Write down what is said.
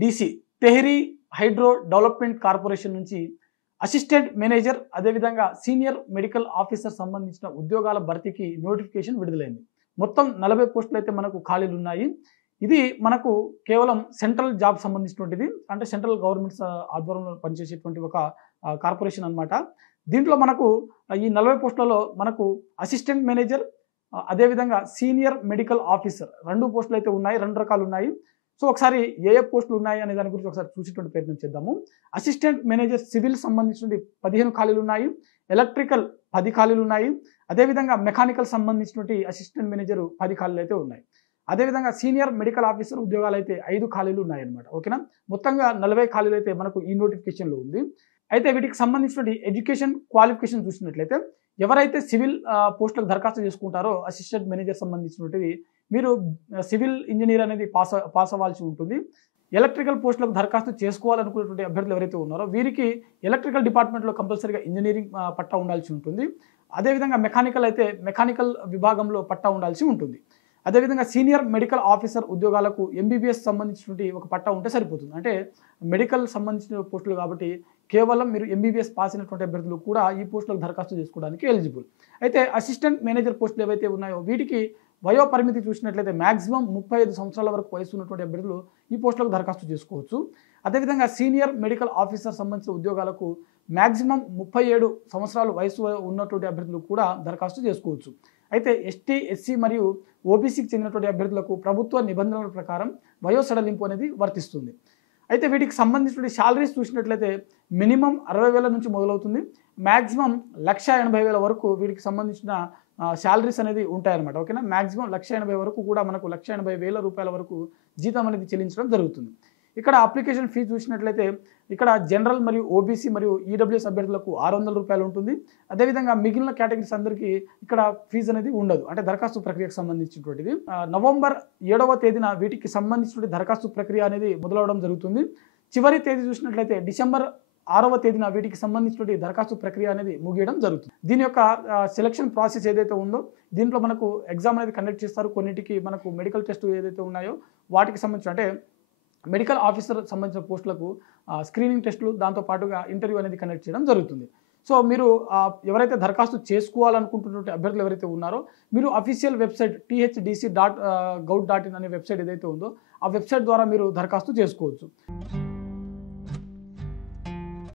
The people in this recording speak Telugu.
టీహెచ్డిసి తెహ్రీ హైడ్రో డెవలప్మెంట్ కార్పొరేషన్ నుంచి అసిస్టెంట్ మేనేజర్ అదేవిధంగా సీనియర్ మెడికల్ ఆఫీసర్ సంబంధించిన ఉద్యోగాల భర్తీకి నోటిఫికేషన్ విడుదలైంది. మొత్తం 40 పోస్టులు అయితే మనకు ఖాళీలు ఉన్నాయి. ఇది మనకు కేవలం సెంట్రల్ జాబ్ సంబంధించినటువంటిది, అంటే సెంట్రల్ గవర్నమెంట్ ఆధ్వర్యంలో పనిచేసేటువంటి ఒక కార్పొరేషన్ అన్నమాట. దీంట్లో మనకు ఈ 40 పోస్టులలో మనకు అసిస్టెంట్ మేనేజర్ అదేవిధంగా సీనియర్ మెడికల్ ఆఫీసర్ 2 పోస్టులు అయితే ఉన్నాయి, 2 రకాలు ఉన్నాయి. సో ఒకసారి ఏ పోస్టులు ఉన్నాయి అనే దాని గురించి ఒకసారి చూసేటువంటి ప్రయత్నం చేద్దాము. అసిస్టెంట్ మేనేజర్ సివిల్ సంబంధించినటువంటి 15 ఖాళీలు ఉన్నాయి, ఎలక్ట్రికల్ 10 ఖాళీలు ఉన్నాయి, అదేవిధంగా మెకానికల్ సంబంధించినటువంటి అసిస్టెంట్ మేనేజర్ 10 ఖాళీలు అయితే ఉన్నాయి. అదేవిధంగా సీనియర్ మెడికల్ ఆఫీసర్ ఉద్యోగాలు అయితే 5 ఖాళీలు ఉన్నాయన్నమాట. ఓకేనా, మొత్తంగా 40 ఖాళీలు అయితే మనకు ఈ నోటిఫికేషన్లో ఉంది. అయితే వీటికి సంబంధించినటువంటి ఎడ్యుకేషన్ క్వాలిఫికేషన్ చూసినట్లయితే ఎవరైతే సివిల్ పోస్టులకు దరఖాస్తు చేసుకుంటారో అసిస్టెంట్ మేనేజర్ సంబంధించినటువంటిది మీరు సివిల్ ఇంజనీర్ అనేది పాస్ అవ్వాల్సి ఉంటుంది. ఎలక్ట్రికల్ పోస్టులకు దరఖాస్తు చేసుకోవాలనుకునేటువంటి అభ్యర్థులు ఎవరైతే ఉన్నారో వీరికి ఎలక్ట్రికల్ డిపార్ట్మెంట్లో కంపల్సరీగా ఇంజనీరింగ్ పట్టా ఉండాల్సి ఉంటుంది. అదేవిధంగా మెకానికల్ అయితే మెకానికల్ విభాగంలో పట్టా ఉండాల్సి ఉంటుంది. అదేవిధంగా సీనియర్ మెడికల్ ఆఫీసర్ ఉద్యోగాలకు ఎంబీబీఎస్ సంబంధించినటువంటి ఒక పట్టా ఉంటే సరిపోతుంది. అంటే మెడికల్ సంబంధించిన పోస్టులు కాబట్టి కేవలం మీరు ఎంబీబీఎస్ పాస్ అయినటువంటి అభ్యర్థులు కూడా ఈ పోస్టులకు దరఖాస్తు చేసుకోవడానికి ఎలిజిబుల్. అయితే అసిస్టెంట్ మేనేజర్ పోస్టులు ఏవైతే ఉన్నాయో వీటికి వయో పరిమితి చూసినట్లయితే మ్యాక్సిమం 35 సంవత్సరాల వరకు వయసు ఉన్నటువంటి అభ్యర్థులు ఈ పోస్టులకు దరఖాస్తు చేసుకోవచ్చు. అదేవిధంగా సీనియర్ మెడికల్ ఆఫీసర్ సంబంధించిన ఉద్యోగాలకు మ్యాక్సిమం 37 సంవత్సరాల వయసు ఉన్నటువంటి అభ్యర్థులు కూడా దరఖాస్తు చేసుకోవచ్చు. అయితే ఎస్టీ, ఎస్సీ మరియు ఓబీసీకి చెందినటువంటి అభ్యర్థులకు ప్రభుత్వ నిబంధనల ప్రకారం వయో సడలింపు అనేది వర్తిస్తుంది. అయితే వీటికి సంబంధించిన శాలరీస్ చూసినట్లయితే మినిమం 60,000 నుంచి మొదలవుతుంది, మ్యాక్సిమం 1,80,000 వరకు వీటికి సంబంధించిన శాలరీస్ అనేది ఉంటాయన్నమాట. ఓకేనా, మ్యాక్సిమం 1,80,000 వరకు కూడా మనకు 1,80,000 రూపాయల వరకు జీతం అనేది చెల్లించడం జరుగుతుంది. ఇక్కడ అప్లికేషన్ ఫీజు చూసినట్లయితే ఇక్కడ జనరల్ మరియు ఓబీసీ మరియు ఈడబ్ల్యూఎస్ అభ్యర్థులకు 600 రూపాయలు ఉంటుంది. అదేవిధంగా మిగిలిన కేటగిరీస్ అందరికీ ఇక్కడ ఫీజు అనేది ఉండదు, అంటే దరఖాస్తు ప్రక్రియకు సంబంధించినటువంటిది. నవంబర్ 7వ తేదీన వీటికి సంబంధించిన దరఖాస్తు ప్రక్రియ అనేది మొదలవడం జరుగుతుంది. చివరి తేదీ చూసినట్లయితే డిసెంబర్ 6వ తేదీన వీటికి సంబంధించినటువంటి దరఖాస్తు ప్రక్రియ అనేది ముగియడం జరుగుతుంది. దీని యొక్క సెలక్షన్ ప్రాసెస్ ఏదైతే ఉందో దీంట్లో మనకు ఎగ్జామ్ అనేది కండక్ట్ చేస్తారు. కొన్నిటికి మనకు మెడికల్ టెస్ట్ ఏదైతే ఉన్నాయో వాటికి సంబంధించిన, అంటే మెడికల్ ఆఫీసర్ సంబంధించిన పోస్టులకు స్క్రీనింగ్ టెస్టులు దాంతోపాటుగా ఇంటర్వ్యూ అనేది కండక్ట్ చేయడం జరుగుతుంది. సో మీరు ఎవరైతే దరఖాస్తు చేసుకోవాలనుకుంటున్నటువంటి అభ్యర్థులు ఎవరైతే ఉన్నారో మీరు అఫీషియల్ వెబ్సైట్ THDC.gov.in అనే వెబ్సైట్ ఏదైతే ఉందో ఆ వెబ్సైట్ ద్వారా మీరు దరఖాస్తు చేసుకోవచ్చు.